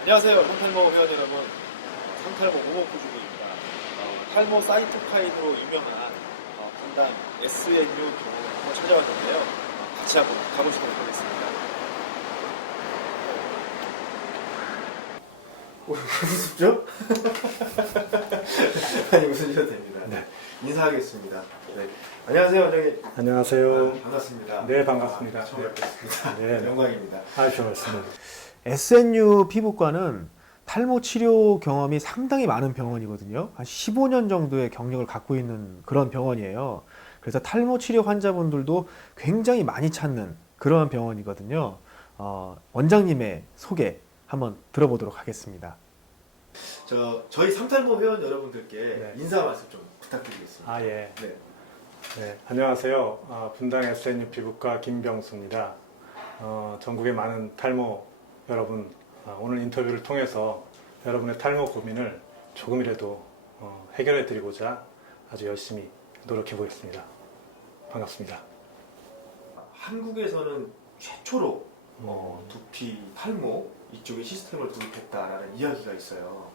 안녕하세요. 성탈모 회원 여러분. 성탈모 모모코주입니다. 탈모 사이토카인으로 유명한 분당 SNU 병원에 한번 찾아왔는데요. 같이 한번 가보시도록 하겠습니다. 무슨 웃으시죠? 아니 웃으셔도 됩니다. 네. 인사하겠습니다. 네. 안녕하세요, 원장님. 안녕하세요. 반갑습니다. 네, 반갑습니다. 처음 뵙겠습니다. 네. 영광입니다. 좋았습니다. SNU 피부과는 탈모 치료 경험이 상당히 많은 병원이거든요. 한 15년 정도의 경력을 갖고 있는 그런 병원이에요. 그래서 탈모 치료 환자분들도 굉장히 많이 찾는 그런 병원이거든요. 원장님의 소개 한번 들어보도록 하겠습니다. 저희 성탈모 회원 여러분들께 네. 인사 말씀 좀 부탁드리겠습니다. 예. 네. 네. 안녕하세요. 분당 SNU 피부과 김병수입니다. 전국의 많은 탈모 여러분, 오늘 인터뷰를 통해서 여러분의 탈모 고민을 조금이라도 해결해 드리고자 아주 열심히 노력해 보겠습니다. 반갑습니다. 한국에서는 최초로 두피, 탈모 이쪽에 시스템을 도입했다라는 이야기가 있어요.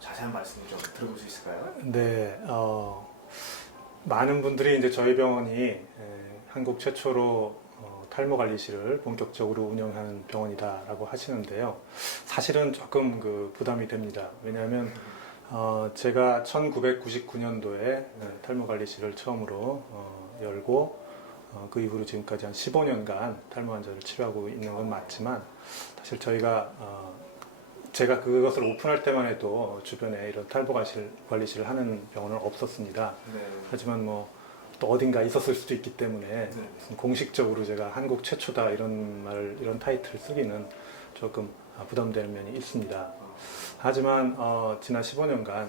자세한 말씀 좀 들어볼 수 있을까요? 네, 많은 분들이 이제 저희 병원이 한국 최초로 탈모 관리실을 본격적으로 운영하는 병원이다라고 하시는데요. 사실은 조금 부담이 됩니다. 왜냐하면 제가 1999년도에 탈모 관리실을 처음으로 열고 그 이후로 지금까지 한 15년간 탈모 환자를 치료하고 있는 건 맞지만 사실 제가 그것을 오픈할 때만 해도 주변에 이런 탈모 관리실을 하는 병원은 없었습니다. 네. 하지만 또 어딘가 있었을 수도 있기 때문에 네. 공식적으로 제가 한국 최초다 이런 타이틀을 쓰기는 조금 부담되는 면이 있습니다. 하지만 지난 15년간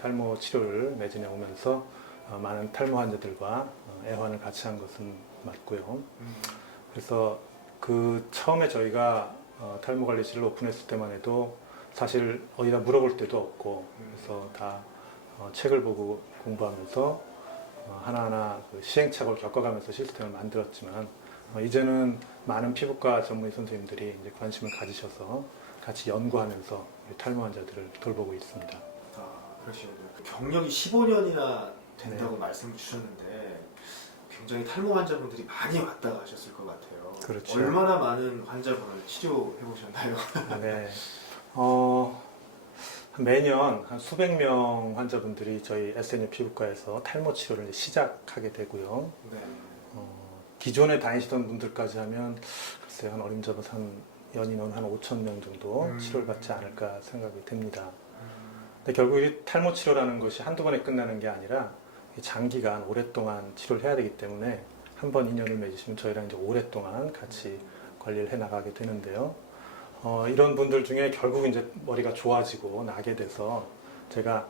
탈모 치료를 매진해 오면서 많은 탈모 환자들과 애환을 같이 한 것은 맞고요. 그래서 처음에 저희가 탈모 관리실을 오픈했을 때만 해도 사실 어디다 물어볼 데도 없고 그래서 다 책을 보고 공부하면서 하나하나 시행착오를 겪어가면서 시스템을 만들었지만 이제는 많은 피부과 전문의 선생님들이 이제 관심을 가지셔서 같이 연구하면서 탈모 환자들을 돌보고 있습니다. 그러시군요. 경력이 15년이나 된다고 네. 말씀 주셨는데 굉장히 탈모 환자분들이 많이 왔다 가셨을 것 같아요. 그렇죠. 얼마나 많은 환자분을 치료해 보셨나요? 네. 매년 한 수백 명 환자분들이 저희 SNU 피부과에서 탈모 치료를 이제 시작하게 되고요. 네. 기존에 다니시던 분들까지 하면 글쎄요, 한 어림잡아서 연인원 한 5천 명 정도 치료를 받지 않을까 생각이 됩니다. 근데 결국 이 탈모 치료라는 것이 한두 번에 끝나는 게 아니라 장기간 오랫동안 치료를 해야 되기 때문에 한 번 인연을 맺으시면 저희랑 이제 오랫동안 같이 관리를 해 나가게 되는데요. 이런 분들 중에 결국 이제 머리가 좋아지고 나게 돼서 제가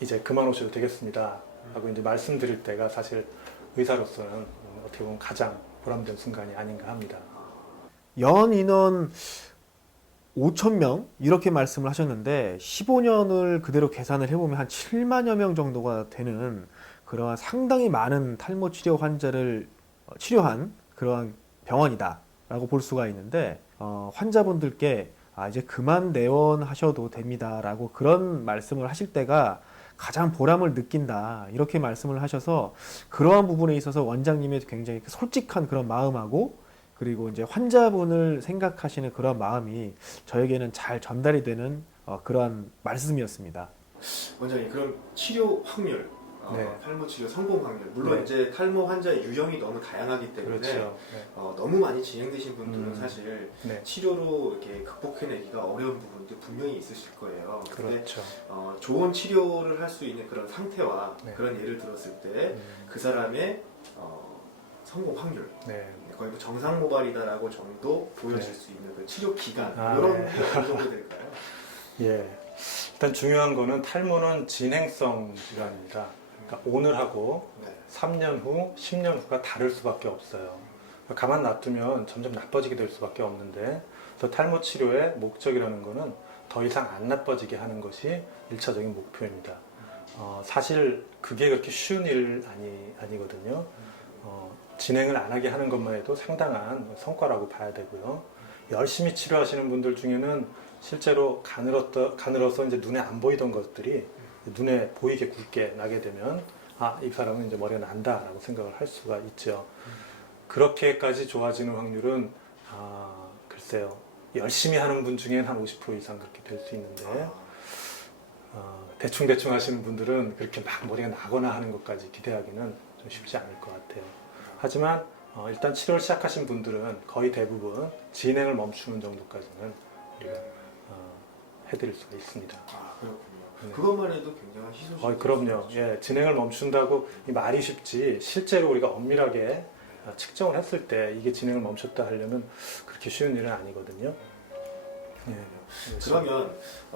이제 그만 오셔도 되겠습니다 하고 이제 말씀드릴 때가 사실 의사로서는 어떻게 보면 가장 보람된 순간이 아닌가 합니다. 연 인원 5,000명 이렇게 말씀을 하셨는데 15년을 그대로 계산을 해보면 한 7만여 명 정도가 되는 그러한 상당히 많은 탈모 치료 환자를 치료한 그러한 병원이다라고 볼 수가 있는데 환자분들께 이제 그만 내원하셔도 됩니다라고 그런 말씀을 하실 때가 가장 보람을 느낀다 이렇게 말씀을 하셔서 그러한 부분에 있어서 원장님의 굉장히 솔직한 그런 마음하고 그리고 이제 환자분을 생각하시는 그런 마음이 저에게는 잘 전달이 되는 그러한 말씀이었습니다. 원장님, 그럼 치료 확률, 네. 탈모 치료 성공 확률, 물론 네. 이제 탈모 환자의 유형이 너무 다양하기 때문에 그렇죠. 네. 너무 많이 진행되신 분들은 사실 네. 치료로 이렇게 극복해내기가 어려운 부분도 분명히 있으실 거예요. 근데 그렇죠. 좋은 치료를 할 수 있는 그런 상태와 네. 그런 예를 들었을 때 그 사람의 성공 확률, 네. 거의 정상 모발이다라고 정도 보여질 네. 수 있는 그 치료 기간 네. 이런 게 어느 정도 될까요? 예. 일단 중요한 거는 탈모는 진행성 질환입니다. 그러니까 오늘 하고 네. 3년 후, 10년 후가 다를 수밖에 없어요. 그러니까 가만 놔두면 점점 나빠지게 될 수밖에 없는데, 그래서 탈모 치료의 목적이라는 거는 더 이상 안 나빠지게 하는 것이 1차적인 목표입니다. 사실 그게 그렇게 쉬운 일 아니거든요. 진행을 안 하게 하는 것만 해도 상당한 성과라고 봐야 되고요. 열심히 치료하시는 분들 중에는 실제로 가늘어서 이제 눈에 안 보이던 것들이 눈에 보이게 굵게 나게 되면 아, 이 사람은 이제 머리가 난다라고 생각을 할 수가 있죠. 그렇게까지 좋아지는 확률은 글쎄요. 열심히 하는 분 중에는 한 50% 이상 그렇게 될 수 있는데 대충 하시는 분들은 그렇게 막 머리가 나거나 하는 것까지 기대하기는 좀 쉽지 않을 것 같아요. 하지만 일단 치료를 시작하신 분들은 거의 대부분 진행을 멈추는 정도까지는 우리가 해드릴 수가 있습니다. 아, 그렇군요. 네. 그것만 해도 굉장한 희소식. 그럼요. 예, 진행을 멈춘다고 이 말이 쉽지 실제로 우리가 엄밀하게 측정을 했을 때 이게 진행을 멈췄다 하려면 그렇게 쉬운 일은 아니거든요. 예, 그러면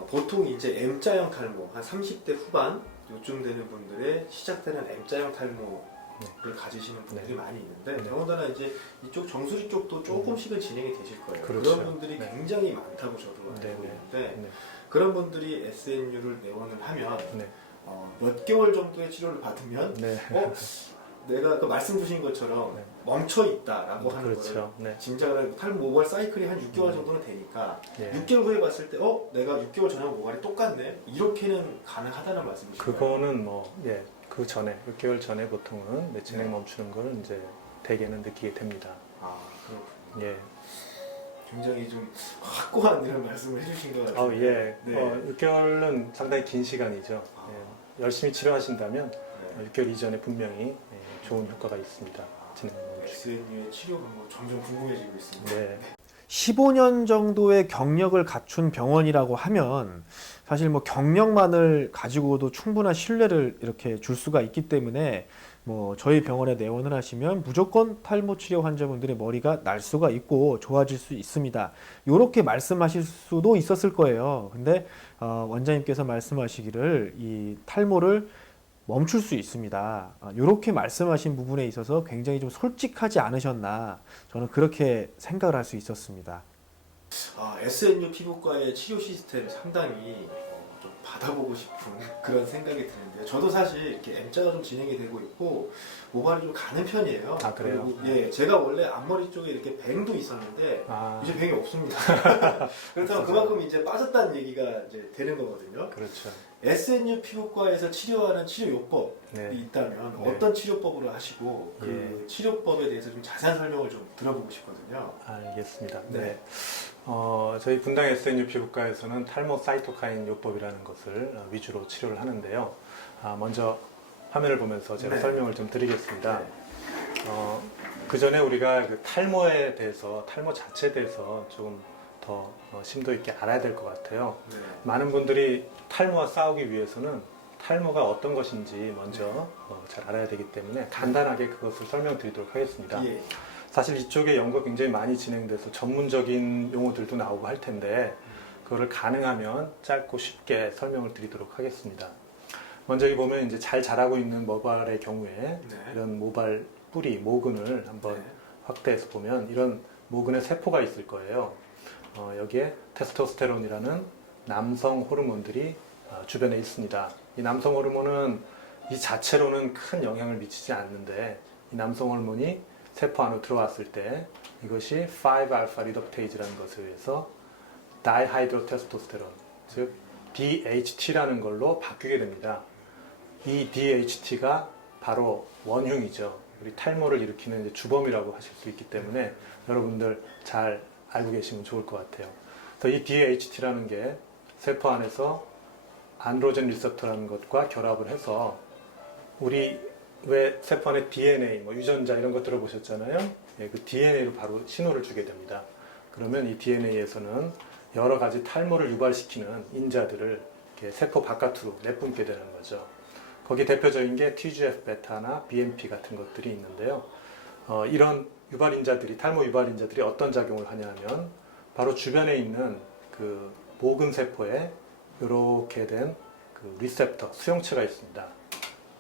보통 이제 M자형 탈모 한 30대 후반 요쯤 되는 분들의 시작되는 M자형 탈모를 가지시는 분들이 많이 있는데 네. 더군다나 이제 이쪽 정수리 쪽도 조금씩은 진행이 되실 거예요. 그렇죠. 그런 분들이 네. 굉장히 많다고 저도 알고 네, 있는데 네, 그런 분들이 SNU를 내원을 하면 네, 몇 개월 정도의 치료를 받으면 네. 내가 그 말씀 주신 것처럼 네. 멈춰 있다라고 하는 거를 그렇죠. 네. 짐작을 하고 탈모 모발 사이클이 한 6개월 정도는 되니까 예. 6개월 후에 봤을 때 내가 6개월 전하고 모발이 똑같네 이렇게는 가능하다는 말씀이신가요? 그거는 그 전에 6개월 전에 보통은 진행 멈추는 걸 이제 대개는 느끼게 됩니다. 아 그렇군요. 예. 굉장히 좀 확고한 이런 말씀을 해주신 것 같아요. 예. 네. 6개월은 상당히 긴 시간이죠. 아. 예. 열심히 치료하신다면 네. 6개월 이전에 분명히 좋은 효과가 있습니다. 진행 멈추. SNU의 치료 방법 점점 궁금해지고 있습니다. 네. 15년 정도의 경력을 갖춘 병원이라고 하면 사실 뭐 경력만을 가지고도 충분한 신뢰를 이렇게 줄 수가 있기 때문에 뭐 저희 병원에 내원을 하시면 무조건 탈모 치료 환자분들의 머리가 날 수가 있고 좋아질 수 있습니다. 이렇게 말씀하실 수도 있었을 거예요. 근데 원장님께서 말씀하시기를 이 탈모를 멈출 수 있습니다. 이렇게 말씀하신 부분에 있어서 굉장히 좀 솔직하지 않으셨나 저는 그렇게 생각을 할 수 있었습니다. SNU 피부과의 치료 시스템 상당히 좀 받아보고 싶은 그런 생각이 드는데요. 저도 사실 이렇게 M자가 좀 진행이 되고 있고 모발이 좀 가는 편이에요. 아, 그래요? 그리고 예, 제가 원래 앞머리 쪽에 이렇게 뱅도 있었는데 이제 뱅이 없습니다. 그렇다면 그만큼 이제 빠졌다는 얘기가 이제 되는 거거든요. 그렇죠. SNU 피부과에서 치료하는 치료요법이 네. 있다면 네. 어떤 치료법으로 하시고 그 예. 치료법에 대해서 좀 자세한 설명을 좀 들어보고 싶거든요. 알겠습니다. 네. 네. 저희 분당 SNU 피부과에서는 탈모 사이토카인 요법이라는 것을 위주로 치료를 하는데요. 먼저 화면을 보면서 제가 네. 설명을 좀 드리겠습니다. 네. 그 전에 우리가 그 탈모에 대해서, 탈모 자체에 대해서 조금 더 심도 있게 알아야 될 것 같아요. 네. 많은 분들이 탈모와 싸우기 위해서는 탈모가 어떤 것인지 먼저 잘 알아야 되기 때문에 간단하게 그것을 설명드리도록 하겠습니다. 예. 사실 이쪽에 연구가 굉장히 많이 진행돼서 전문적인 용어들도 나오고 할 텐데 그거를 가능하면 짧고 쉽게 설명을 드리도록 하겠습니다. 먼저 여기 보면 이제 잘 자라고 있는 모발의 경우에 네. 이런 모발 뿌리, 모근을 한번 네. 확대해서 보면 이런 모근의 세포가 있을 거예요. 여기에 테스토스테론이라는 남성 호르몬들이 주변에 있습니다. 이 남성 호르몬은 이 자체로는 큰 영향을 미치지 않는데 이 남성 호르몬이 세포 안으로 들어왔을 때 이것이 5알파 리덕테이즈라는 것에 의해서 다이하이드로테스토스테론, 즉 DHT라는 걸로 바뀌게 됩니다. 이 DHT가 바로 원흉이죠. 우리 탈모를 일으키는 이제 주범이라고 하실 수 있기 때문에 여러분들 잘 알고 계시면 좋을 것 같아요. 그래서 이 DHT라는 게 세포 안에서 안드로겐 리셉터라는 것과 결합을 해서 우리 왜 세포 안에 DNA, 유전자 이런 거 들어보셨잖아요. 예, 그 DNA로 바로 신호를 주게 됩니다. 그러면 이 DNA에서는 여러 가지 탈모를 유발시키는 인자들을 이렇게 세포 바깥으로 내뿜게 되는 거죠. 거기 대표적인 게 TGF-베타나 BMP 같은 것들이 있는데요. 이런 유발인자들이, 탈모 유발인자들이 어떤 작용을 하냐면 바로 주변에 있는 그 모근 세포에 이렇게 된 그 리셉터, 수용체가 있습니다.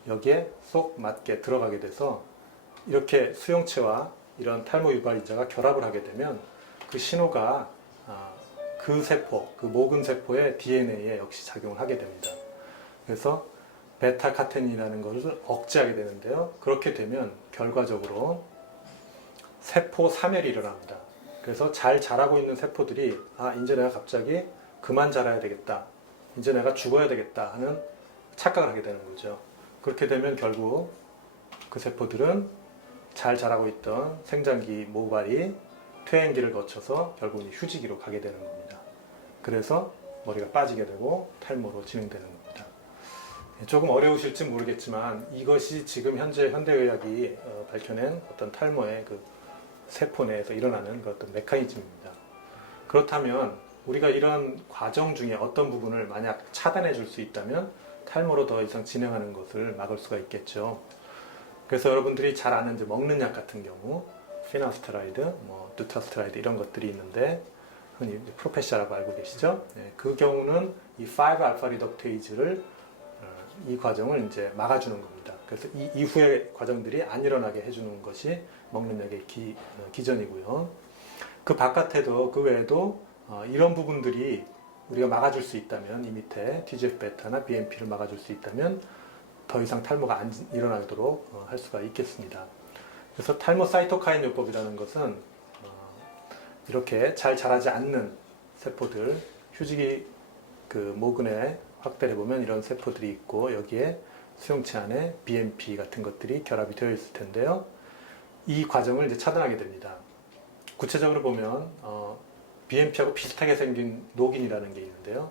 여기에 쏙 맞게 들어가게 돼서 이렇게 수용체와 이런 탈모 유발인자가 결합을 하게 되면 그 신호가 그 세포, 그 모근 세포의 DNA에 역시 작용을 하게 됩니다. 그래서 베타카테닌이라는 것을 억제하게 되는데요. 그렇게 되면 결과적으로 세포 사멸이 일어납니다. 그래서 잘 자라고 있는 세포들이 이제 내가 갑자기 그만 자라야 되겠다. 이제 내가 죽어야 되겠다 하는 착각을 하게 되는 거죠. 그렇게 되면 결국 그 세포들은 잘 자라고 있던 생장기 모발이 퇴행기를 거쳐서 결국 휴지기로 가게 되는 겁니다. 그래서 머리가 빠지게 되고 탈모로 진행되는 겁니다. 조금 어려우실지 모르겠지만 이것이 지금 현재 현대의학이 밝혀낸 어떤 탈모의 그 세포 내에서 일어나는 그 어떤 메커니즘입니다. 그렇다면 우리가 이런 과정 중에 어떤 부분을 만약 차단해 줄 수 있다면 탈모로 더 이상 진행하는 것을 막을 수가 있겠죠. 그래서 여러분들이 잘 아는 이제 먹는 약 같은 경우 피나스테라이드, 두타스테라이드 이런 것들이 있는데 흔히 프로페시아라고 알고 계시죠? 그 경우는 이 5알파 리덕테이즈를 이 과정을 이제 막아주는 겁니다. 그래서 이 이후의 과정들이 안 일어나게 해주는 것이 먹는 약의 기전이고요. 그 바깥에도 그 외에도 이런 부분들이 우리가 막아줄 수 있다면 이 밑에 TGF-베타나 BMP를 막아줄 수 있다면 더 이상 탈모가 안 일어나도록 할 수가 있겠습니다. 그래서 탈모 사이토카인 요법이라는 것은 이렇게 잘 자라지 않는 세포들, 휴지기 그 모근에 확대를 해보면 이런 세포들이 있고 여기에 수용체 안에 BMP 같은 것들이 결합이 되어 있을 텐데요. 이 과정을 이제 차단하게 됩니다. 구체적으로 보면 BMP하고 비슷하게 생긴 노긴이라는 게 있는데요.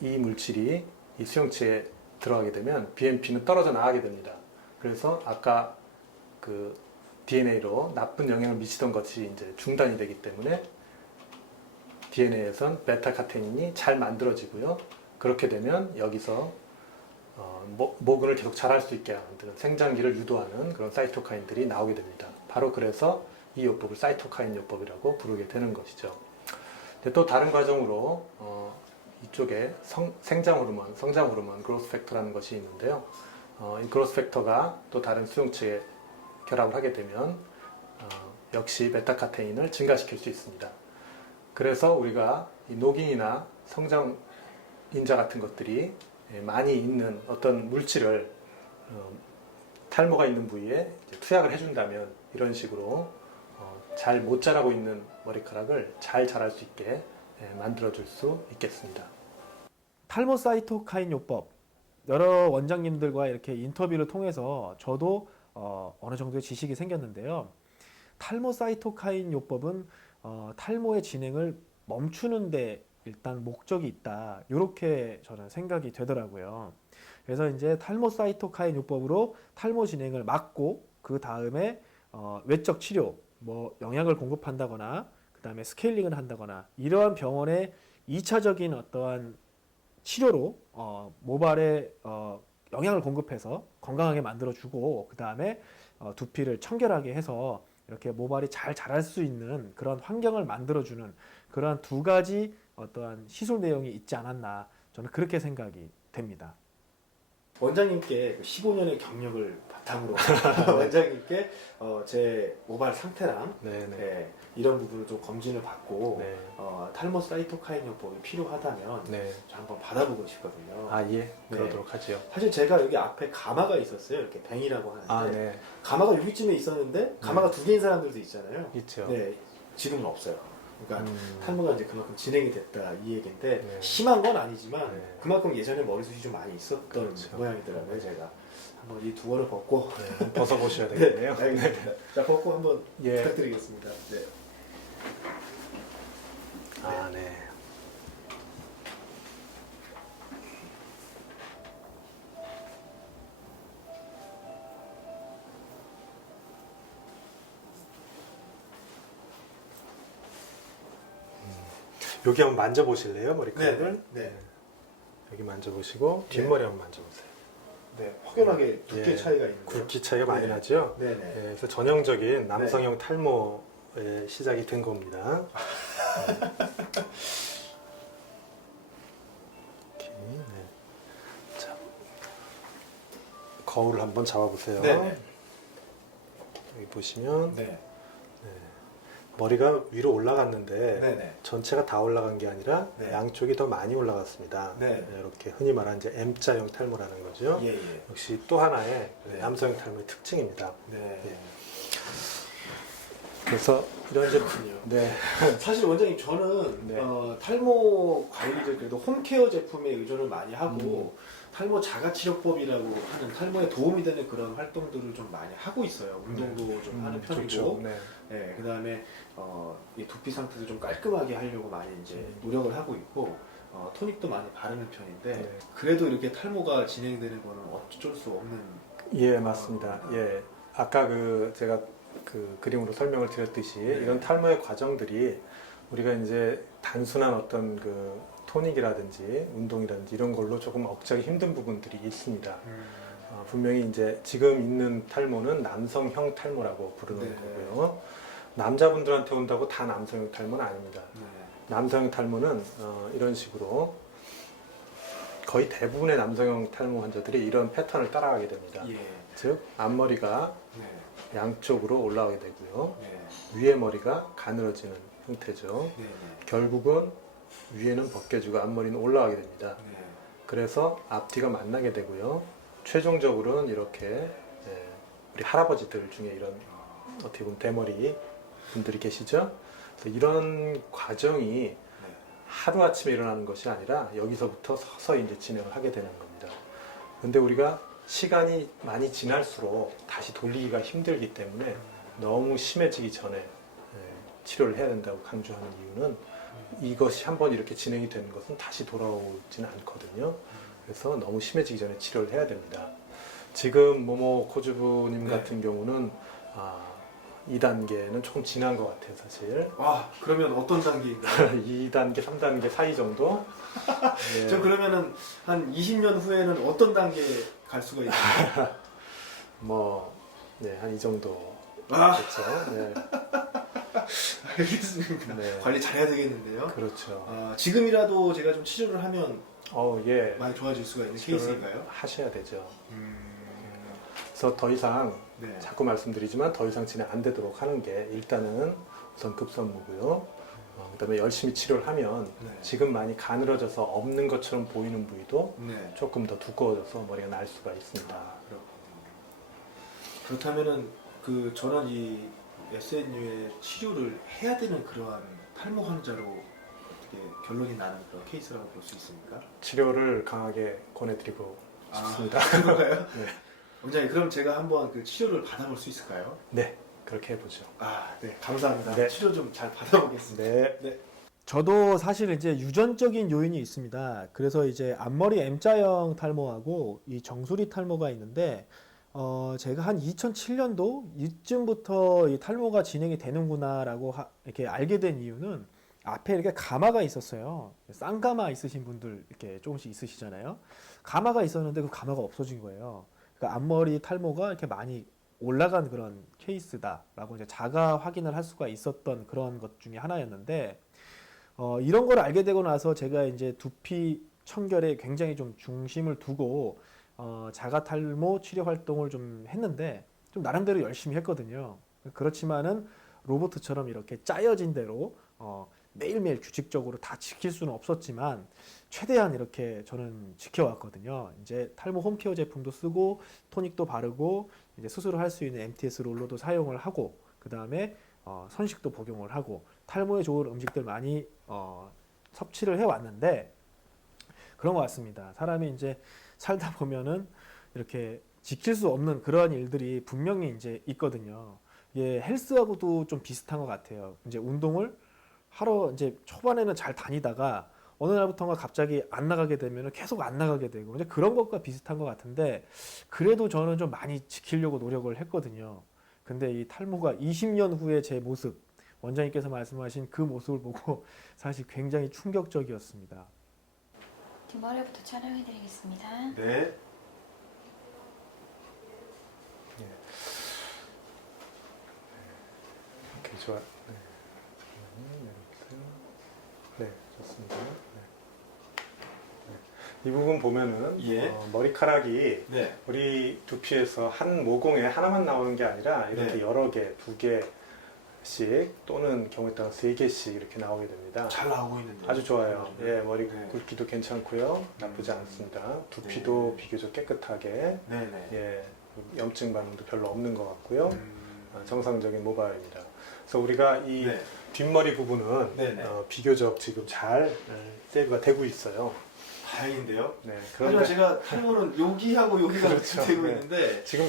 이 물질이 이 수용체에 들어가게 되면 BMP는 떨어져 나가게 됩니다. 그래서 아까 그 DNA로 나쁜 영향을 미치던 것이 이제 중단이 되기 때문에 DNA에선 베타카테닌이 잘 만들어지고요. 그렇게 되면 여기서 모근을 계속 자랄 수 있게 만드는 생장기를 유도하는 그런 사이토카인들이 나오게 됩니다. 바로 그래서 이 요법을 사이토카인 요법이라고 부르게 되는 것이죠. 또 다른 과정으로 이쪽에 생장 호르몬, 성장 호르몬, 그로스 팩터라는 것이 있는데요. 이 그로스 팩터가 또 다른 수용체에 결합을 하게 되면 역시 베타카테인을 증가시킬 수 있습니다. 그래서 우리가 이 노긴이나 성장 인자 같은 것들이 많이 있는 어떤 물질을 탈모가 있는 부위에 투약을 해준다면 이런 식으로 잘 못 자라고 있는 머리카락을 잘 자랄 수 있게 만들어줄 수 있겠습니다. 탈모 사이토카인 요법, 여러 원장님들과 이렇게 인터뷰를 통해서 저도 어느 정도의 지식이 생겼는데요. 탈모 사이토카인 요법은 탈모의 진행을 멈추는데 일단 목적이 있다, 이렇게 저는 생각이 되더라고요. 그래서 이제 탈모 사이토카인 요법으로 탈모 진행을 막고 그 다음에 외적 치료, 영약을 공급한다거나 그 다음에 스케일링을 한다거나 이러한 병원의 2차적인 어떠한 치료로 모발에 영양을 공급해서 건강하게 만들어주고 그 다음에 두피를 청결하게 해서 이렇게 모발이 잘 자랄 수 있는 그런 환경을 만들어주는 그러한 두 가지 어떠한 시술 내용이 있지 않았나, 저는 그렇게 생각이 됩니다. 원장님께 15년의 경력을 바탕으로 원장님께 제 모발 상태랑 이런 부분을 좀 검진을 받고 탈모 사이토카인 요법이 필요하다면 저 한번 받아보고 싶거든요. 그러도록 하죠. 사실 제가 여기 앞에 가마가 있었어요. 이렇게 뱅이라고 하는데 가마가 여기쯤에 있었는데 가마가 두 개인 사람들도 있잖아요. 있죠. 지금은 없어요. 그러니까 탈모가 이제 그만큼 진행이 됐다 이 얘기인데 심한 건 아니지만 그만큼 예전에 머리숱이 좀 많이 있었던 모양이더라고요. 제가 한번 이 두 번을 벗고 벗어보셔야 되겠네요. 알겠습니다. 자, 벗고 한번 부탁드리겠습니다. 여기 한번 만져보실래요? 머리카락을? 네. 여기 만져보시고 뒷머리 한번 만져보세요. 확연하게 두께 차이가 있는데요. 굵기 차이가 많이 나죠? 그래서 전형적인 남성형 탈모의 시작이 된 겁니다. 이렇게, 자, 거울을 한번 잡아보세요. 여기 보시면 머리가 위로 올라갔는데 전체가 다 올라간 게 아니라 양쪽이 더 많이 올라갔습니다. 이렇게 흔히 말하는 이제 M자형 탈모라는 거죠. 역시 또 하나의 남성형 탈모의 특징입니다. 그래서 이런 제품, 그렇군요. 네, 사실 원장님 저는 네. 탈모 관리를 그래도 홈케어 제품에 의존을 많이 하고 탈모 자가치료법이라고 하는 탈모에 도움이 되는 그런 활동들을 좀 많이 하고 있어요. 운동도 좀 하는 편이고, 좋죠. 네. 네, 그다음에 이 두피 상태도 좀 깔끔하게 하려고 많이 이제 노력을 하고 있고 토닉도 많이 바르는 편인데 네. 그래도 이렇게 탈모가 진행되는 거는 어쩔 수 없는. 예, 맞습니다. 예, 아까 제가 그 그림으로 설명을 드렸듯이 네. 이런 탈모의 과정들이 우리가 이제 단순한 어떤 그 토닉이라든지 운동이라든지 이런 걸로 조금 억제하기 힘든 부분들이 있습니다. 분명히 이제 지금 있는 탈모는 남성형 탈모라고 부르는 네. 거고요. 남자분들한테 온다고 다 남성형 탈모는 아닙니다. 네. 남성형 탈모는 이런 식으로 거의 대부분의 남성형 탈모 환자들이 이런 패턴을 따라가게 됩니다. 예. 즉 앞머리가 네. 양쪽으로 올라가게 되고요. 네. 위에 머리가 가늘어지는 형태죠. 네. 결국은 위에는 벗겨지고 앞머리는 올라가게 됩니다. 네. 그래서 앞뒤가 만나게 되고요. 최종적으로는 이렇게 우리 할아버지들 중에 이런 어떻게 보면 대머리 분들이 계시죠. 그래서 이런 과정이 하루아침에 일어나는 것이 아니라 여기서부터 서서히 이제 진행을 하게 되는 겁니다. 근데 우리가 시간이 많이 지날수록 다시 돌리기가 힘들기 때문에 너무 심해지기 전에 치료를 해야 된다고 강조하는 이유는 이것이 한번 이렇게 진행이 되는 것은 다시 돌아오지는 않거든요. 그래서 너무 심해지기 전에 치료를 해야 됩니다. 지금 모모 코주부님 같은 경우는 2단계는 조금 지난 것 같아요, 사실. 와, 그러면 어떤 단계인가요? 2단계, 3단계 사이 정도? 예. 저 그러면은 한 20년 후에는 어떤 단계에 갈 수가 있나요? 한 이 정도. 아. 그렇죠. 네. 알겠습니다. 네. 관리 잘해야 되겠는데요. 그렇죠. 지금이라도 제가 좀 치료를 하면 예. 많이 좋아질 수가 있는 치료를 케이스인가요? 하셔야 되죠. 그래서 더 이상 네. 자꾸 말씀드리지만 더 이상 진행 안 되도록 하는 게 일단은 우선 급선무고요. 그다음에 열심히 치료를 하면 네. 지금 많이 가늘어져서 없는 것처럼 보이는 부위도 네. 조금 더 두꺼워져서 머리가 날 수가 있습니다. 그렇군요. 그렇다면은 저는 이 SNU의 치료를 해야 되는 그러한 탈모 환자로 어떻게 결론이 나는 그런 케이스라고 볼 수 있습니까? 치료를 강하게 권해드리고 싶습니다. 그런가요? 네. 원장님, 그럼 제가 한번 그 치료를 받아볼 수 있을까요? 네, 그렇게 해보죠. 네, 감사합니다. 네. 치료 좀 잘 받아보겠습니다. 네. 저도 사실 이제 유전적인 요인이 있습니다. 그래서 이제 앞머리 M자형 탈모하고 이 정수리 탈모가 있는데, 제가 한 2007년도 이쯤부터 이 탈모가 진행이 되는구나라고 이렇게 알게 된 이유는 앞에 이렇게 가마가 있었어요. 쌍가마 있으신 분들 이렇게 조금씩 있으시잖아요. 가마가 있었는데 그 가마가 없어진 거예요. 그러니까 앞머리 탈모가 이렇게 많이 올라간 그런 케이스다라고 이제 자가 확인을 할 수가 있었던 그런 것 중에 하나였는데, 이런 걸 알게 되고 나서 제가 이제 두피 청결에 굉장히 좀 중심을 두고 자가 탈모 치료 활동을 좀 했는데 좀 나름대로 열심히 했거든요. 그렇지만은 로봇처럼 이렇게 짜여진 대로 매일매일 규칙적으로 다 지킬 수는 없었지만 최대한 이렇게 저는 지켜왔거든요. 이제 탈모 홈케어 제품도 쓰고 토닉도 바르고 이제 수술을 할 수 있는 MTS 롤러도 사용을 하고 그 다음에 선식도 복용을 하고 탈모에 좋은 음식들 많이 섭취를 해왔는데 그런 것 같습니다. 사람이 이제 살다 보면은 이렇게 지킬 수 없는 그러한 일들이 분명히 이제 있거든요. 이게 헬스하고도 좀 비슷한 것 같아요. 이제 운동을 하러 이제 초반에는 잘 다니다가 어느 날부터가 갑자기 안 나가게 되면 계속 안 나가게 되고 이제 그런 것과 비슷한 것 같은데 그래도 저는 좀 많이 지키려고 노력을 했거든요. 근데 이 탈모가 20년 후에 제 모습, 원장님께서 말씀하신 그 모습을 보고 사실 굉장히 충격적이었습니다. 뒷머리부터 촬영해드리겠습니다. 네. 오케이, 좋아요. 네, 좋습니다. 이 부분 보면은 예. 머리카락이 네. 우리 두피에서 한 모공에 하나만 나오는 게 아니라 이렇게 네. 여러 개, 2개씩 또는 경우에 따라 3개씩 이렇게 나오게 됩니다. 잘 나오고 있는데 아주 좋아요. 예, 머리 네. 굵기도 괜찮고요. 나쁘지 않습니다. 두피도 비교적 깨끗하게, 네네. 예, 염증 반응도 별로 없는 것 같고요. 정상적인 모발입니다. 그래서 우리가 이 네. 뒷머리 부분은 네네. 비교적 지금 잘 세이브가 되고 있어요. 다행인데요. 네, 하지만 그런데 제가 탈모는 여기하고 여기가 그렇죠. 되고 네. 있는데 지금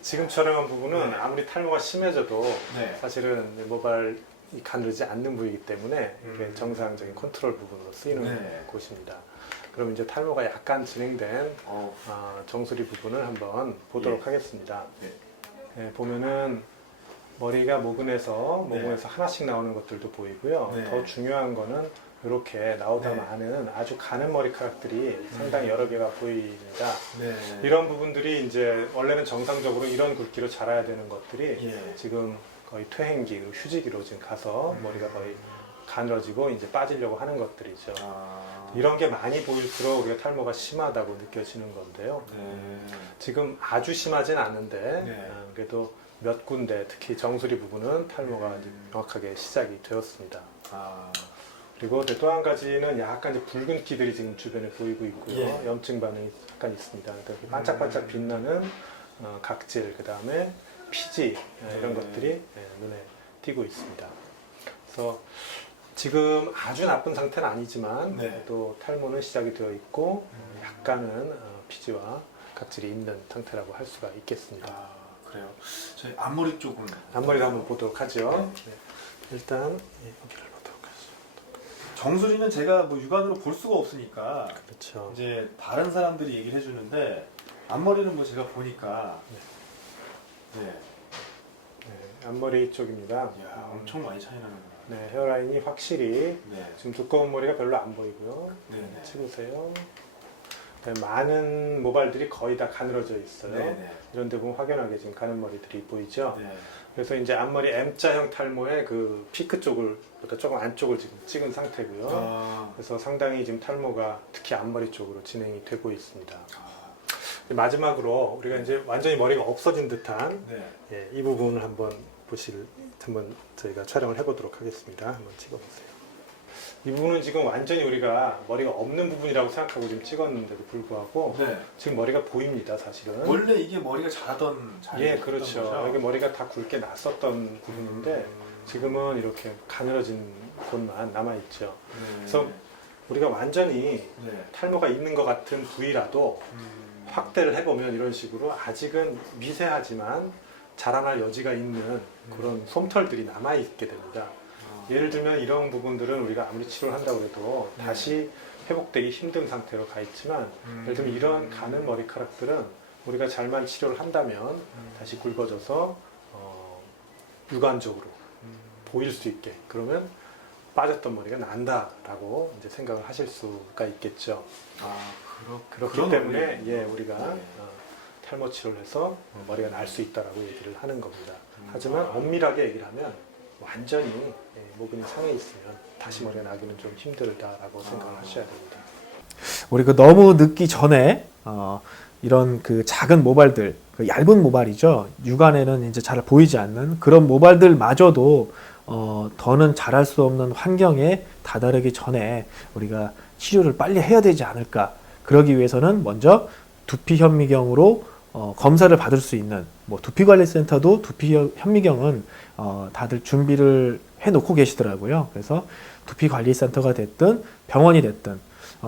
지금 촬영한 부분은 네. 아무리 탈모가 심해져도 네. 사실은 모발이 가늘지 않는 부위이기 때문에 이게 음. 정상적인 컨트롤 부분으로 쓰이는 네. 곳입니다. 그럼 이제 탈모가 약간 진행된 정수리 부분을 한번 보도록 예. 하겠습니다. 네. 네, 보면은 머리가 모근에서 네. 모공에서 하나씩 나오는 것들도 보이고요. 네. 더 중요한 거는 이렇게 나오다 네. 많은 아주 가는 머리카락들이 상당히 여러 개가 보입니다. 네. 이런 부분들이 이제 원래는 정상적으로 이런 굵기로 자라야 되는 것들이 예. 지금 거의 퇴행기 그리고 휴지기로 지금 가서 음. 머리가 거의 가늘어지고 이제 빠지려고 하는 것들이죠. 아. 이런 게 많이 보일수록 우리가 탈모가 심하다고 느껴지는 건데요. 네. 지금 아주 심하진 않은데 네. 그래도 몇 군데 특히 정수리 부분은 탈모가 이제 명확하게 시작이 되었습니다. 아. 그리고 또 한 가지는 약간 이제 붉은기들이 지금 주변에 보이고 있고요. 예. 염증 반응이 약간 있습니다. 그러니까 반짝반짝 빛나는 각질, 그 다음에 피지 이런 네. 것들이 눈에 띄고 있습니다. 그래서 지금 아주 나쁜 상태는 아니지만 네. 또 탈모는 시작이 되어 있고 약간은 피지와 각질이 있는 상태라고 할 수가 있겠습니다. 아, 그래요. 저희 앞머리 쪽은 앞머리를 한번 보도록 하죠. 네. 네. 일단 여기를 보도록 하죠. 정수리는 제가 뭐 육안으로 볼 수가 없으니까 그렇죠. 이제 다른 사람들이 얘기를 해주는데 앞머리는 뭐 제가 보니까 네. 네, 앞머리 쪽입니다. 이야, 엄청 많이 차이 나는구나. 네, 헤어라인이 확실히 네. 지금 두꺼운 머리가 별로 안 보이고요. 네네. 치보세요. 그다음에 많은 모발들이 거의 다 가늘어져 있어요. 네네. 이런 데 보면 확연하게 지금 가는 머리들이 보이죠. 네. 그래서 이제 앞머리 M자형 탈모의 그 피크 쪽을 보다 조금 안쪽을 지금 찍은 상태고요. 아. 그래서 상당히 지금 탈모가 특히 앞머리 쪽으로 진행이 되고 있습니다. 아. 마지막으로 우리가 이제 완전히 머리가 없어진 듯한 네. 이 부분을 한번 저희가 촬영을 해보도록 하겠습니다. 한번 찍어보세요. 이 부분은 지금 완전히 우리가 머리가 없는 부분이라고 생각하고 지금 찍었는데도 불구하고 네. 지금 머리가 보입니다, 사실은. 원래 이게 머리가 자라던 예, 그렇죠. 거죠? 여기 머리가 다 굵게 났었던 부분인데 지금은 이렇게 가늘어진 곳만 남아있죠. 네. 그래서 우리가 완전히 네. 탈모가 있는 것 같은 부위라도 확대를 해보면 이런 식으로 아직은 미세하지만 자라날 여지가 있는 그런 솜털들이 남아있게 됩니다. 예를 들면 이런 부분들은 우리가 아무리 치료를 한다고 해도 다시 회복되기 힘든 상태로 가 있지만 예를 들면 이런 가는 머리카락들은 우리가 잘만 치료를 한다면 다시 굵어져서 육안적으로 보일 수 있게 그러면 빠졌던 머리가 난다라고 이제 생각을 하실 수가 있겠죠. 아, 그렇기 그런 때문에 원리군요. 우리가 네. 탈모 치료를 해서 머리가 날 수 있다라고 얘기를 하는 겁니다. 하지만 엄밀하게 얘기를 하면 완전히 모근이 상해 있으면 다시 머리가 나기는 좀 힘들다라고 생각을 하셔야 됩니다. 우리 그 너무 늦기 전에 이런 그 작은 모발들, 그 얇은 모발이죠. 육안에는 이제 잘 보이지 않는 그런 모발들마저도 더는 자랄 수 없는 환경에 다다르기 전에 우리가 치료를 빨리 해야 되지 않을까. 그러기 위해서는 먼저 두피 현미경으로 검사를 받을 수 있는 뭐 두피관리센터도 두피 현미경은 다들 준비를 해놓고 계시더라고요. 그래서 두피관리센터가 됐든 병원이 됐든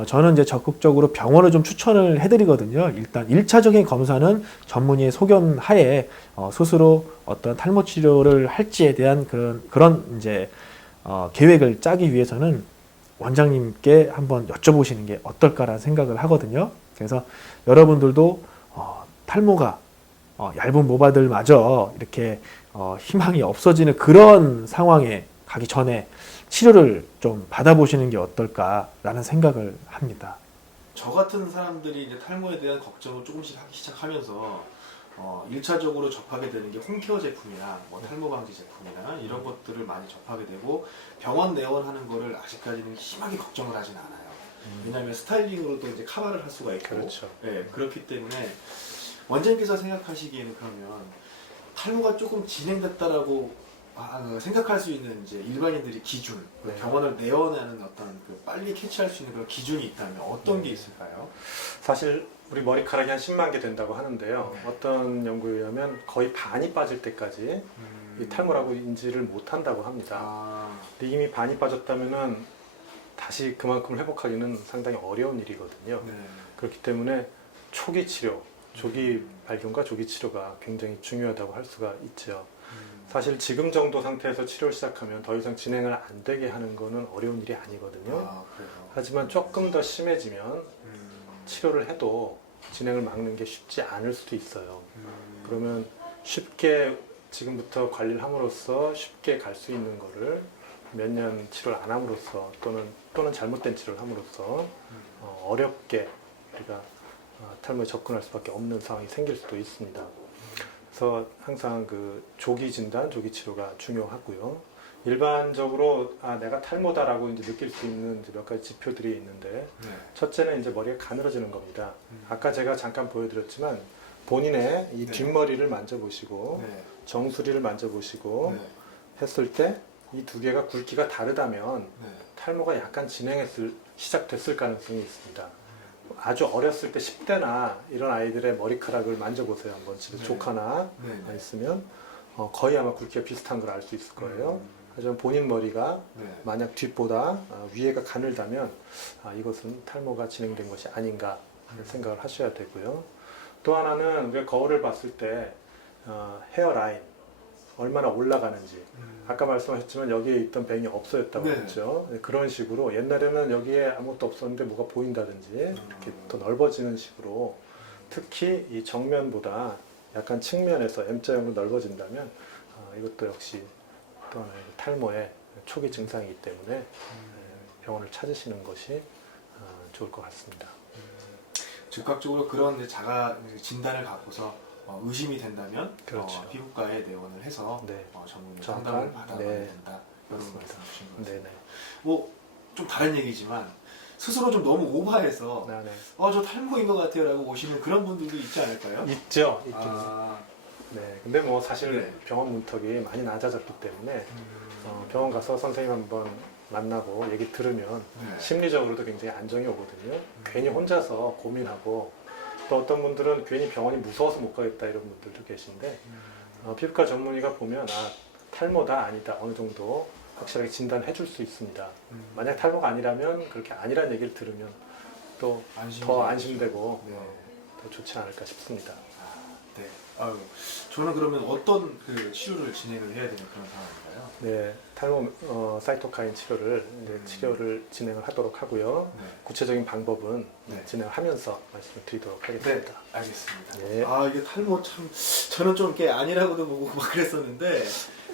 저는 이제 적극적으로 병원을 좀 추천을 해드리거든요. 일단 1차적인 검사는 전문의의 소견 하에 스스로 어떤 탈모 치료를 할지에 대한 그런 이제 계획을 짜기 위해서는 원장님께 한번 여쭤보시는 게 어떨까라는 생각을 하거든요. 그래서 여러분들도 탈모가 얇은 모발들마저 이렇게 희망이 없어지는 그런 상황에 가기 전에 치료를 좀 받아보시는 게 어떨까라는 생각을 합니다. 저 같은 사람들이 이제 탈모에 대한 걱정을 조금씩 하기 시작하면서 1차적으로 접하게 되는 게 홈케어 제품이나 뭐 탈모 방지 제품이나 이런 것들을 많이 접하게 되고 병원 내원하는 거를 아직까지는 심하게 걱정을 하진 않아요. 왜냐하면 스타일링으로도 이제 커버를 할 수가 있고 그렇죠. 네, 그렇기 때문에 원장님께서 생각하시기에는 그러면 탈모가 조금 진행됐다라고 생각할 수 있는 이제 일반인들이 기준, 네. 병원을 내원하는 어떤 그 빨리 캐치할 수 있는 그런 기준이 있다면 어떤 게 있을까요? 사실 우리 머리카락이 한 10만 개 된다고 하는데요. 어떤 연구에 의하면 거의 반이 빠질 때까지 이 탈모라고 인지를 못한다고 합니다. 아, 근데 이미 반이 빠졌다면은 다시 그만큼 회복하기는 상당히 어려운 일이거든요. 네. 그렇기 때문에 초기 치료, 조기 발견과 조기 치료가 굉장히 중요하다고 할 수가 있죠. 사실 지금 정도 상태에서 치료를 시작하면 더 이상 진행을 안 되게 하는 거는 어려운 일이 아니거든요. 아, 그래요. 하지만 조금 더 심해지면 음, 치료를 해도 진행을 막는 게 쉽지 않을 수도 있어요. 음, 그러면 쉽게 지금부터 관리를 함으로써 쉽게 갈 수 있는 거를 몇 년 치료를 안 함으로써 또는 잘못된 치료를 함으로써 어렵게 우리가 탈모에 접근할 수밖에 없는 상황이 생길 수도 있습니다. 그래서 항상 그 조기 진단, 조기 치료가 중요하고요. 일반적으로 내가 탈모다라고 이제 느낄 수 있는 이제 몇 가지 지표들이 있는데 네. 첫째는 이제 머리가 가늘어지는 겁니다. 아까 제가 잠깐 보여드렸지만 본인의 이 네. 뒷머리를 만져보시고 네. 정수리를 만져보시고 네. 했을 때 이 두 개가 굵기가 다르다면 네. 탈모가 약간 시작됐을 가능성이 있습니다. 아주 어렸을 때 10대나 이런 아이들의 머리카락을 만져보세요. 한번 집에 네. 조카나 네. 있으면 거의 아마 굵기가 비슷한 걸 알 수 있을 거예요. 하지만 본인 머리가 네. 만약 뒷보다 위에가 가늘다면 이것은 탈모가 진행된 것이 아닌가 하는 생각을 하셔야 되고요. 또 하나는 우리가 거울을 봤을 때 헤어라인 얼마나 올라가는지 아까 말씀하셨지만 여기에 있던 뱅이 없어졌다고 네. 했죠. 그런 식으로 옛날에는 여기에 아무것도 없었는데 뭐가 보인다든지 이렇게 더 넓어지는 식으로 특히 이 정면보다 약간 측면에서 M자형으로 넓어진다면 이것도 역시 또 하나의 탈모의 초기 증상이기 때문에 병원을 찾으시는 것이 좋을 것 같습니다. 즉각적으로 그런 이제 자가 진단을 갖고서 의심이 된다면 그렇죠. 피부과에 내원을 해서 네. 전문 정확한, 상담을 받아야 네. 된다. 이런 맞습니다. 말씀 주신 것 같습니다. 네네. 뭐 좀 다른 얘기지만 스스로 좀 너무 오버해서 네. 저 탈모인 것 같아요라고 오시는 그런 분들도 있지 않을까요? 있죠. 있긴. 아, 네. 근데 뭐 사실 네. 병원 문턱이 많이 낮아졌기 때문에 병원 가서 선생님 한번 만나고 얘기 들으면 네. 심리적으로도 굉장히 안정이 오거든요. 괜히 혼자서 고민하고 또 어떤 분들은 괜히 병원이 무서워서 못 가겠다 이런 분들도 계신데 피부과 전문의가 보면 탈모다 아니다 어느 정도 확실하게 진단해 줄 수 있습니다. 만약 탈모가 아니라면 그렇게 아니란 얘기를 들으면 또 더 안심되고 네. 더 좋지 않을까 싶습니다. 네. 아유, 저는 그러면 어떤 그 치료를 진행을 해야 되는 그런 상황인가요? 네, 탈모 사이토카인 치료를 진행을 하도록 하고요. 네. 구체적인 방법은 네. 진행을 하면서 말씀을 드리도록 하겠습니다. 알겠습니다. 네. 이게 탈모 참 저는 좀 이렇게 아니라고도 보고 막 그랬었는데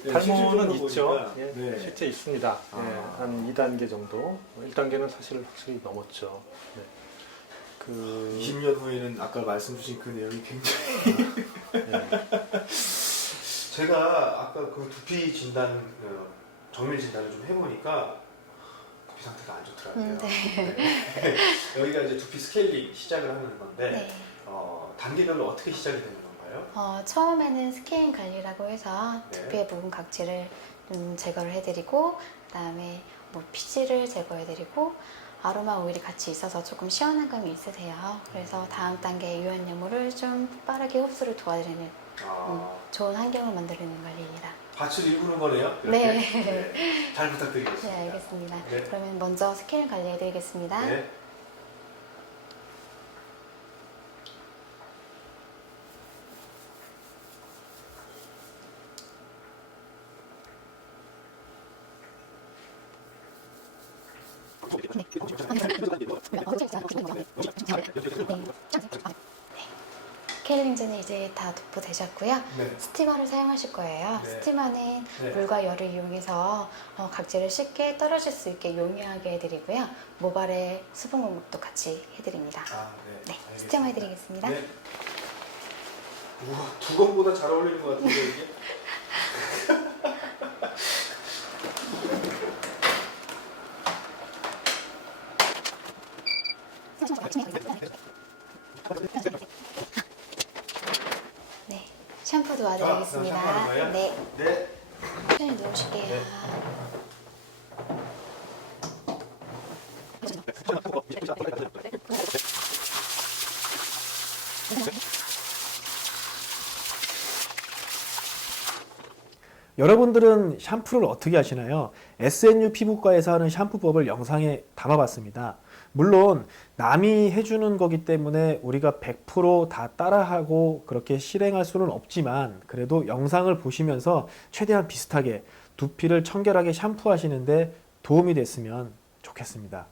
탈모는 실질적으로 있죠. 보니까, 예, 네. 실제 있습니다. 아. 예, 한 2단계 정도. 1단계는 사실 확실히 넘었죠. 네. 20년 후에는 아까 말씀 주신 그 내용이 굉장히 예. 제가 아까 그 두피 진단 정밀 진단을 좀 해보니까 두피 상태가 안 좋더라고요. 네. 여기가 이제 두피 스케일링 시작을 하는 건데 네. 단계별로 어떻게 시작이 되는 건가요? 처음에는 스케인 관리라고 해서 네. 두피의 묵은 각질을 제거를 해드리고 그다음에 뭐 피지를 제거해드리고 아로마 오일이 같이 있어서 조금 시원한 감이 있으세요. 그래서 다음 단계 유연염물을 좀 빠르게 흡수를 도와드리는 좋은 환경을 만들어내는 관리입니다. 밭을 일구는 거네요? 이렇게? 네. 네. 잘 부탁드리겠습니다. 네, 알겠습니다. 네. 그러면 먼저 스케일 관리해드리겠습니다. 네. 스케일링제는 이제 다 도포되셨고요. 네. 스티머를 사용하실 거예요. 네. 스티머는 네. 물과 열을 이용해서 각질을 쉽게 떨어질 수 있게 용이하게 해드리고요. 모발에 수분 공급도 같이 해드립니다. 네. 네, 알겠습니다. 스티머 해드리겠습니다. 네. 우와, 두건보다 잘 어울리는 것 같은데 이게? 네, 샴푸 도와드리겠습니다. 샴푸하는 거예요? 네, 네. 편히 누우실게요. 네. 여러분들은 샴푸를 어떻게 하시나요? SNU 피부과에서 하는 샴푸법을 영상에 담아봤습니다. 물론 남이 해주는 거기 때문에 우리가 100%다 따라하고 그렇게 실행할 수는 없지만 그래도 영상을 보시면서 최대한 비슷하게 두피를 청결하게 샴푸하시는데 도움이 됐으면 좋겠습니다.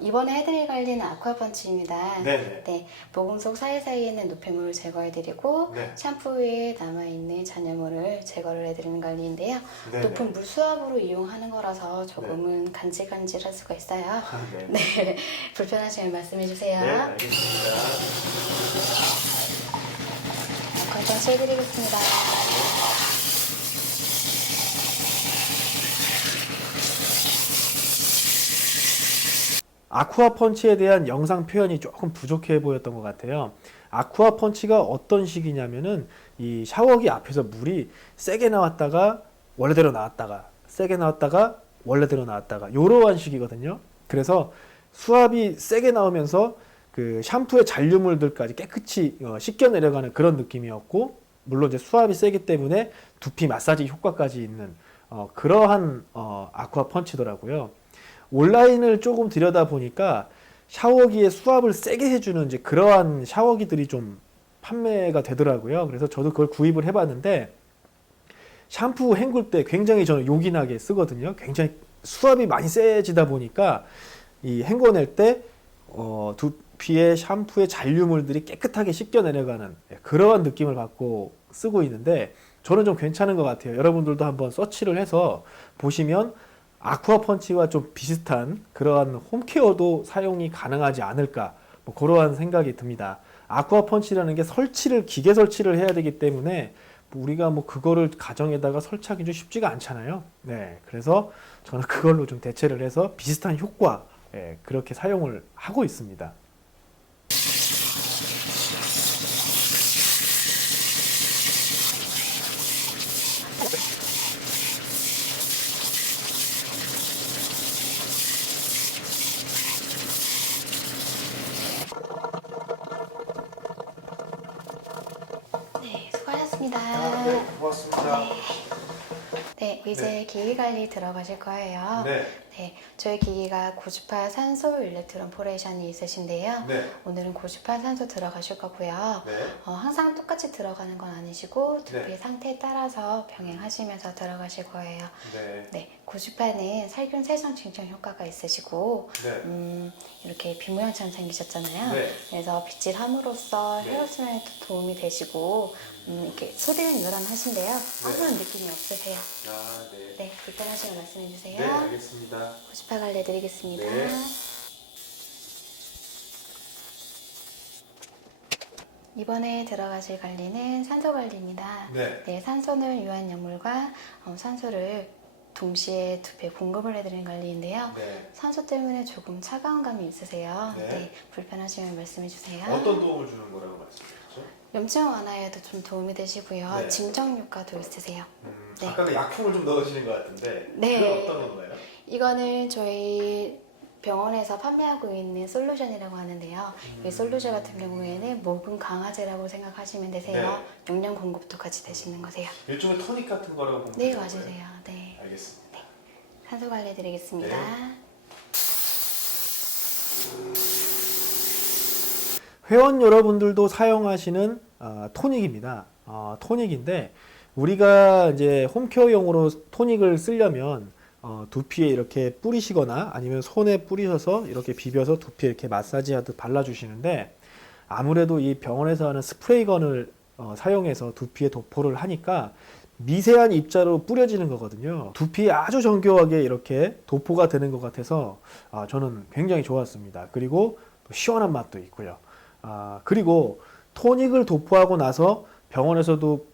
이번에 해드릴 관리는 아쿠아펀치입니다. 네네. 네, 모공 속 사이사이에 있는 노폐물을 제거해드리고 네. 샴푸 위에 남아있는 잔여물을 제거를 해드리는 관리인데요. 네네. 높은 물 수압으로 이용하는 거라서 조금은 간질간질할 수가 있어요. 네. 네, 불편하시면 말씀해주세요. 네, 알겠습니다. 아쿠아펀치 해드리겠습니다. 아쿠아 펀치에 대한 영상 표현이 조금 부족해 보였던 것 같아요. 아쿠아 펀치가 어떤 식이냐면은 이 샤워기 앞에서 물이 세게 나왔다가 원래대로 나왔다가 세게 나왔다가 원래대로 나왔다가 이러한 식이거든요. 그래서 수압이 세게 나오면서 그 샴푸의 잔류물들까지 깨끗이 씻겨 내려가는 그런 느낌이었고, 물론 이제 수압이 세기 때문에 두피 마사지 효과까지 있는 그러한 아쿠아 펀치더라고요. 온라인을 조금 들여다 보니까 샤워기에 수압을 세게 해주는 이제 그러한 샤워기들이 좀 판매가 되더라고요. 그래서 저도 그걸 구입을 해봤는데 샴푸 헹굴 때 굉장히 저는 요긴하게 쓰거든요. 굉장히 수압이 많이 세지다 보니까 이 헹궈낼 때 두피에 샴푸의 잔류물들이 깨끗하게 씻겨 내려가는 그러한 느낌을 받고 쓰고 있는데 저는 좀 괜찮은 것 같아요. 여러분들도 한번 서치를 해서 보시면 아쿠아 펀치와 좀 비슷한 그러한 홈케어도 사용이 가능하지 않을까, 뭐 그러한 생각이 듭니다. 아쿠아 펀치라는 게 기계 설치를 해야 되기 때문에 우리가 뭐 그거를 가정에다가 설치하기 좀 쉽지가 않잖아요. 네, 그래서 저는 그걸로 좀 대체를 해서 비슷한 효과, 그렇게 사용을 하고 있습니다. 네, 수고하셨습니다. 네, 고맙습니다. 네, 이제 기기 관리 들어가실 거예요. 네. 네, 저희 기기가 고주파 산소 일렉트론 포레이션이 있으신데요. 네. 오늘은 고주파 산소 들어가실 거고요. 네. 항상 똑같이 들어가는 건 아니시고 두피의 네. 상태에 따라서 병행하시면서 들어가실 거예요. 네. 네, 고주파는 살균 세정 증정 효과가 있으시고 네. 이렇게 비모형처럼 생기셨잖아요. 네. 그래서 빗질함으로써 네. 헤어스면에도 도움이 되시고 이렇게 소리는 요란하신데요. 아무런 느낌이 없으세요. 아, 네. 네, 불편하시면 말씀해 주세요. 네, 알겠습니다. 고주파 관리 해드리겠습니다. 네. 이번에 들어가실 관리는 산소 관리입니다. 네. 산소는 유한약물과 산소를 동시에 두피에 공급을 해드리는 관리인데요. 네. 산소 때문에 조금 차가운 감이 있으세요. 네. 불편하시면 말씀해 주세요. 어떤 도움을 주는 거라고 말씀하셨죠? 염증 완화에도 좀 도움이 되시고요. 네. 진정 효과도 있으세요. 네. 아까 약품을 좀 넣으시는 것 같은데 네. 그건 어떤 건가요? 이거는 저희 병원에서 판매하고 있는 솔루션이라고 하는데요. 이 솔루션 같은 경우에는 모근 강화제라고 생각하시면 되세요. 영양 공급도 같이 되시는 거세요. 일종의 토닉 같은 거라고 보면 네, 되는 맞으세요. 거예요? 네. 알겠습니다. 산소 관리 드리겠습니다. 네. 회원 여러분들도 사용하시는 토닉입니다. 토닉인데 우리가 이제 홈케어용으로 토닉을 쓰려면 두피에 이렇게 뿌리시거나 아니면 손에 뿌리셔서 이렇게 비벼서 두피에 이렇게 마사지하듯 발라주시는데 아무래도 이 병원에서 하는 스프레이건을 사용해서 두피에 도포를 하니까 미세한 입자로 뿌려지는 거거든요. 두피에 아주 정교하게 이렇게 도포가 되는 것 같아서 저는 굉장히 좋았습니다. 그리고 또 시원한 맛도 있고요. 그리고 토닉을 도포하고 나서 병원에서도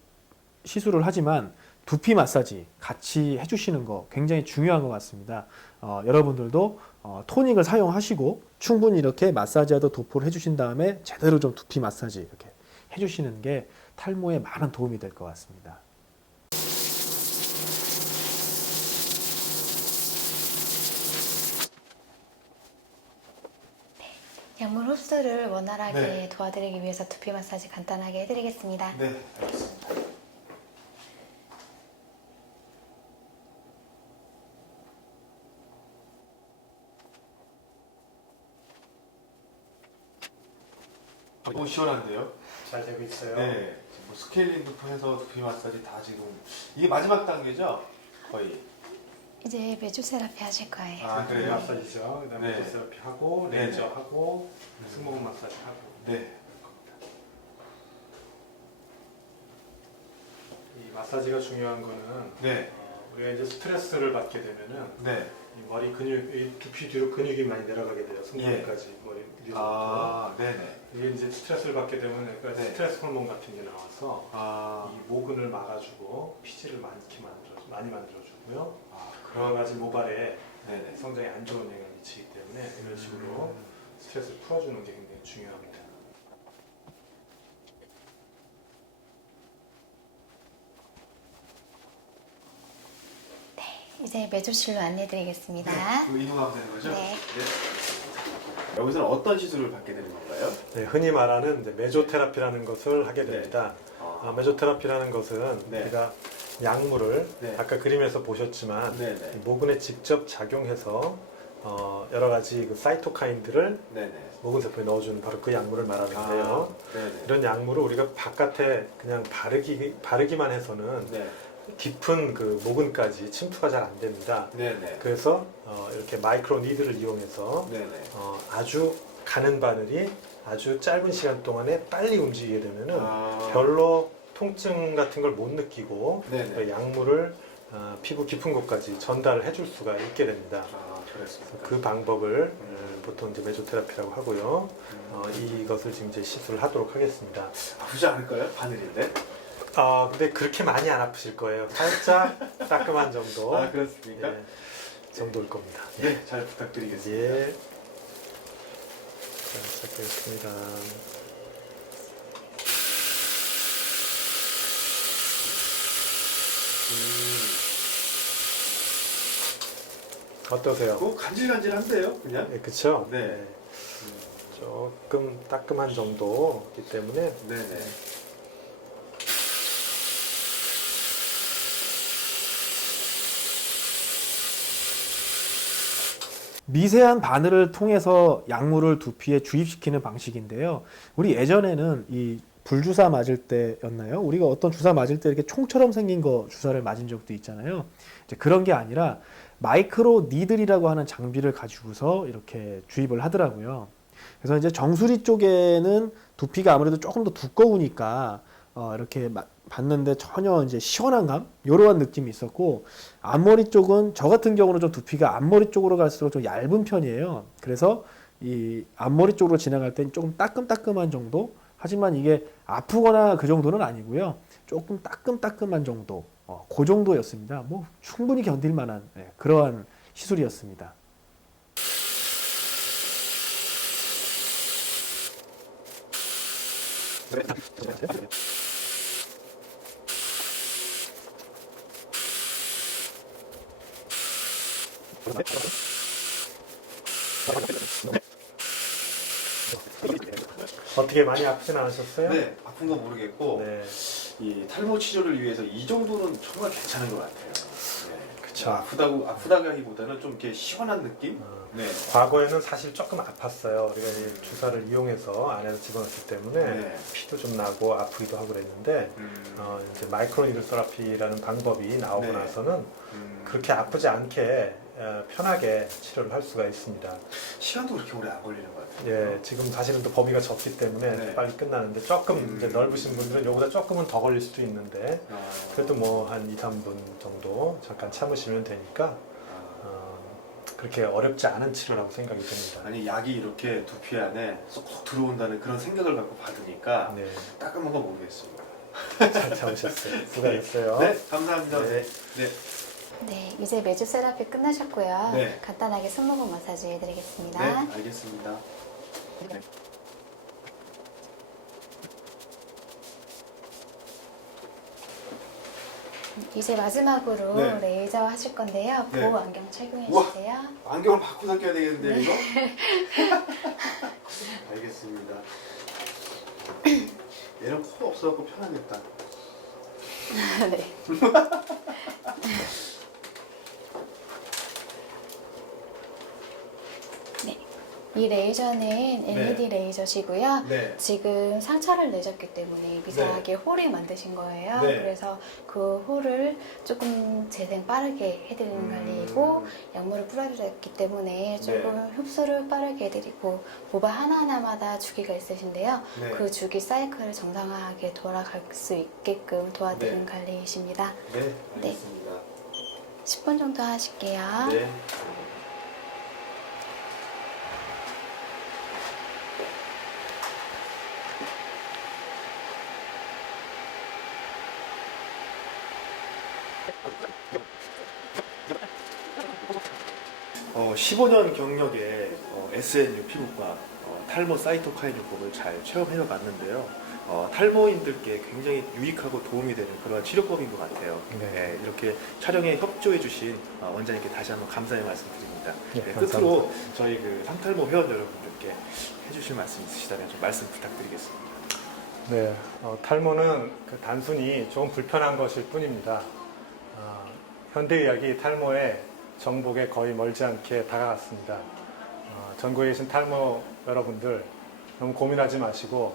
시술을 하지만 두피 마사지 같이 해주시는 거 굉장히 중요한 것 같습니다. 여러분들도 토닉을 사용하시고 충분히 이렇게 마사지하도 도포를 해주신 다음에 제대로 좀 두피 마사지 이렇게 해주시는 게 탈모에 많은 도움이 될 것 같습니다. 약물 흡수를 원활하게 네. 도와드리기 위해서 두피 마사지 간단하게 해드리겠습니다. 네, 알겠습니다. 너무 시원한데요? 잘 되고 있어요. 네. 뭐 스케일링부터 해서 두피 마사지 다 지금 이게 마지막 단계죠? 거의. 이제 메조 세라피 하실 거예요. 아, 그래요? 마사지죠. 그다음에 네. 메소세라피 하고 네, 레이저 네. 하고 승모근 마사지 하고. 네. 이 마사지가 중요한 거는 네. 우리가 이제 스트레스를 받게 되면은 네. 이 머리 근육, 이 두피 뒤로 근육이 많이 내려가게 돼요. 승모근까지 머리 위로부터. 아, 네네. 이게 이제 스트레스를 받게 되면 약간 네. 스트레스 호르몬 같은 게 나와서 아, 이 모근을 막아주고 피지를 많이 만들어주고요. 아, 여러 가지 모발에 네네. 성장에 안 좋은 영향을 미치기 때문에 이런 식으로 스트레스를 풀어주는 게 굉장히 중요합니다. 이제 메조실로 안내드리겠습니다. 이거 이동하면 되는 거죠? 네. 여기서는 어떤 시술을 받게 되는 건가요? 네, 흔히 말하는 이제 메조테라피라는 것을 하게 됩니다. 메조테라피라는 것은 네. 우리가 약물을 네. 아까 그림에서 보셨지만 네네. 모근에 직접 작용해서 여러 가지 그 사이토카인들을 네네. 모근 세포에 넣어주는 바로 그 약물을 말하는데요. 네네. 이런 약물을 우리가 바깥에 그냥 바르기만 해서는 네. 깊은 그 모근까지 침투가 잘 안 됩니다. 네네. 그래서 이렇게 마이크로 니드를 이용해서 네네. 아주 가는 바늘이 아주 짧은 시간 동안에 빨리 움직이게 되면은 아, 별로 통증 같은 걸 못 느끼고 네네. 그 약물을 피부 깊은 곳까지 전달을 해줄 수가 있게 됩니다. 아, 그렇습니다. 그 방법을 보통 이제 메조테라피라고 하고요. 이것을 지금 이제 시술을 하도록 하겠습니다. 아프지 않을까요? 바늘인데? 근데 그렇게 많이 안 아프실 거예요. 살짝 따끔한 정도. 아, 그렇습니까? 예, 정도일 겁니다. 네, 잘 부탁드리겠습니다. 예. 자, 시작하겠습니다. 어떠세요? 간질간질한데요, 그냥? 예, 그쵸? 네. 조금 따끔한 정도이기 때문에 네네. 미세한 바늘을 통해서 약물을 두피에 주입시키는 방식인데요. 우리 예전에는 이 불주사 맞을 때였나요? 우리가 어떤 주사 맞을 때 이렇게 총처럼 생긴 거 주사를 맞은 적도 있잖아요. 이제 그런 게 아니라 마이크로 니들이라고 하는 장비를 가지고서 이렇게 주입을 하더라고요. 그래서 이제 정수리 쪽에는 두피가 아무래도 조금 더 두꺼우니까 이렇게 봤는데 전혀 이제 시원한 감 이러한 느낌이 있었고, 앞머리 쪽은 저 같은 경우는 좀 두피가 앞머리 쪽으로 갈수록 좀 얇은 편이에요. 그래서 이 앞머리 쪽으로 지나갈 땐 조금 따끔따끔한 정도. 하지만 이게 아프거나 그 정도는 아니고요. 조금 따끔따끔한 정도. 그 정도였습니다. 뭐 충분히 견딜 만한 그러한 시술이었습니다. 어떻게 많이 아프진 않으셨어요? 네, 아픈 건 모르겠고, 네. 이 탈모 치료를 위해서 이 정도는 정말 괜찮은 것 같아요. 네. 그쵸. 아프다기보다는 좀 이렇게 시원한 느낌? 네. 과거에는 사실 조금 아팠어요. 우리가 이 주사를 이용해서 안에서 집어넣기 때문에 네. 피도 좀 나고 아프기도 하고 그랬는데 이제 마이크로 니들 테라피라는 방법이 나오고 네. 나서는 그렇게 아프지 않게 편하게 치료를 할 수가 있습니다. 시간도 그렇게 오래 안 걸리는 것 같아요. 예, 지금 사실은 또 범위가 적기 때문에 네. 빨리 끝나는데 조금 이제 넓으신 분들은 이거보다 조금은 더 걸릴 수도 있는데 그래도 뭐 한 2, 3분 정도 잠깐 참으시면 되니까 그렇게 어렵지 않은 치료라고 생각이 듭니다. 아니, 약이 이렇게 두피 안에 쏙쏙 들어온다는 그런 생각을 갖고 받으니까 네, 따끔한 거 모르겠습니다. 잘 참으셨어요. 수고하셨어요. 네, 감사합니다. 네. 네. 네, 이제 메조 세라피 끝나셨고요. 네. 간단하게 승모근 마사지 해드리겠습니다. 네, 알겠습니다. 이제 마지막으로 네. 레이저 하실 건데요. 네. 보호 안경 착용해 우와. 주세요. 안경을 바꾸서 껴야 되겠는데요, 이거? 알겠습니다. 얘는 코 없어갖고 편하겠다. 네. 네. 이 레이저는 LED 레이저시고요. 네. 지금 상처를 내셨기 때문에 미세하게 홀을 만드신 거예요. 네. 그래서 그 홀을 조금 재생 빠르게 해드리는 관리이고, 약물을 뿌려주셨기 때문에 조금 흡수를 빠르게 해드리고, 모발 하나하나마다 주기가 있으신데요. 네. 그 주기 사이클을 정상화하게 돌아갈 수 있게끔 도와드리는 관리이십니다. 네, 알겠습니다. 10분 정도 하실게요. 네. 어, 15년 경력의 SNU 피부과 탈모 사이토카인 요법을 잘 체험해 봤는데요. 탈모인들께 굉장히 유익하고 도움이 되는 그러한 치료법인 것 같아요. 네. 네, 이렇게 촬영에 협조해 주신 원장님께 다시 한번 감사의 말씀드립니다. 네, 네, 감사합니다. 끝으로 저희 그 상탈모 회원 여러분들께 해주실 말씀 있으시다면 좀 말씀 부탁드리겠습니다. 네, 탈모는 단순히 조금 불편한 것일 뿐입니다. 현대의학이 탈모의 정복에 거의 멀지 않게 다가갔습니다. 전국에 계신 탈모 여러분들 너무 고민하지 마시고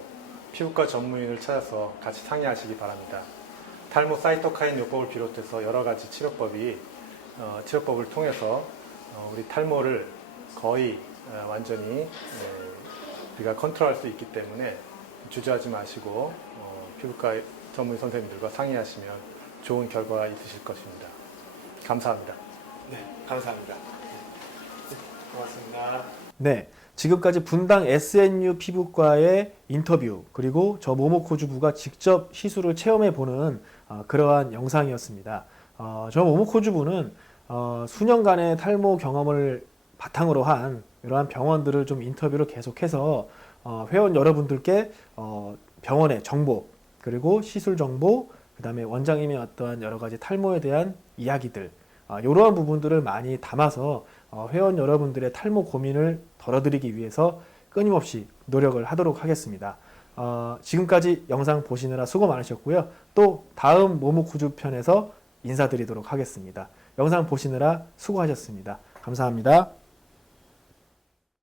피부과 전문의를 찾아서 같이 상의하시기 바랍니다. 탈모 사이토카인 요법을 비롯해서 여러 가지 치료법을 통해서 우리 탈모를 거의 완전히 우리가 컨트롤할 수 있기 때문에 주저하지 마시고 피부과 전문의 선생님들과 상의하시면 좋은 결과가 있으실 것입니다. 감사합니다. 네, 감사합니다. 네, 고맙습니다. 네, 지금까지 분당 SNU 피부과의 인터뷰 그리고 저 모모코주부가 직접 시술을 체험해 보는 그러한 영상이었습니다. 저 모모코주부는 수년간의 탈모 경험을 바탕으로 한 이러한 병원들을 좀 인터뷰를 계속해서 회원 여러분들께 병원의 정보 그리고 시술 정보 그 다음에 원장님의 어떠한 여러 가지 탈모에 대한 이야기들 이러한 부분들을 많이 담아서 회원 여러분들의 탈모 고민을 덜어드리기 위해서 끊임없이 노력을 하도록 하겠습니다. 지금까지 영상 보시느라 수고 많으셨고요. 또 다음 모모쿠주 편에서 인사드리도록 하겠습니다. 영상 보시느라 수고하셨습니다. 감사합니다.